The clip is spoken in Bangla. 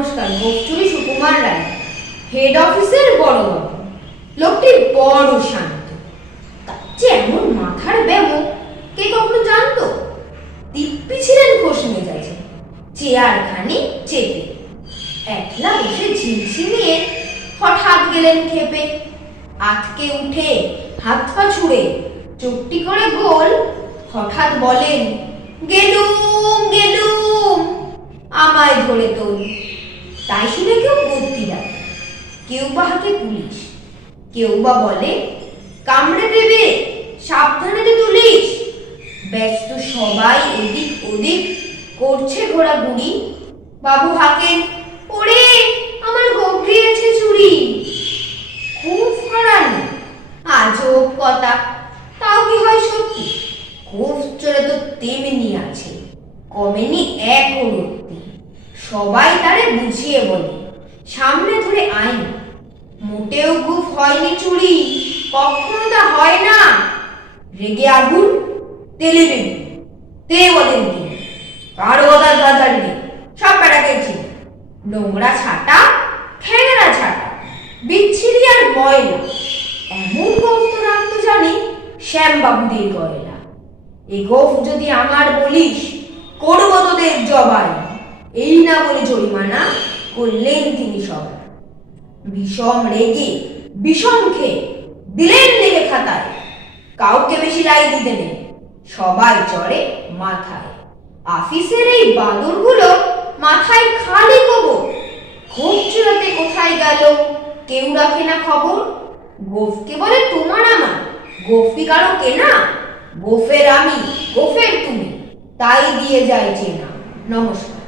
নমস্কার। গোপচুরি সুকুমার রায়, হেড অফিসের বড় বাবু। লোকটি বড় শান্ত, তার যে এমন মাথার ব্যামো কে কখনো জানতো? দিব্যি ছিলেন খোশ মেজাজে, চেয়ারখানি চেপে একলা বসে ঝিমঝিমিয়ে হঠাৎ গেলেন খেপে। আটকে উঠে হাত পা ছুড়ে চুপটি করে গোল হঠাৎ বলেন, গেলুম গেলুম, আমায় ধরে তোল। তাই শুনে কেউ গদ্দি ডাকে, কেউ বা হাতে পুলিশ, কেউ বা বলে, কামড়ে দেবে, সাবধানে তো তুলিস। ব্যস্ত সবাই এদিক ওদিক করছে ঘোরাঘুরি। বাবু হাঁকেন, ওরে আমার গভরিয়েছে চুরি। খুব হারানি, আজব কথা, তাও কি হয় সত্যি? খুব চলে তো তেমনি আছে, কমেনি এক রত্তি। সবাই তারে বুঝিয়ে বলে, সামনে ধরে আইন। মোটেও গুফ হয়নি চুরি, কখনো তা হয় না। রেগে আগুন, তেলে বেগুন, তে বলেন তিনি। কারো কথার ধাঁধারি নেই, সব প্যাটাকেছি। নোংরা ছাটা, ঠেংরা ছাটা, বিচ্ছিরি আর ময়লা, এমন গোফ তো রাখতো জানি শ্যামবাবুদের গয়লা। এ গোফ যদি আমার বলিস, করবো তোদের জবাই। এই না বলে জরিমানা করলেন তিনি সবাই। বিষম রেগে বিষম খেয়ে দিলেন লেগে খাতায়। কাউকে বেশি রায় দিতে নেই, সবাই চড়ে মাথায়। আফিসের এই বাদরগুলো মাথায় খালি কবর। খুব চূড়াতে কোথায় গেল কেউ রাখে না খবর। গোফকে বলে তোমার আমার, গোফ কি কারো কেনা? গোফের আমি, গোফের তুমি, তাই দিয়ে যায় চেনা। নমস্কার।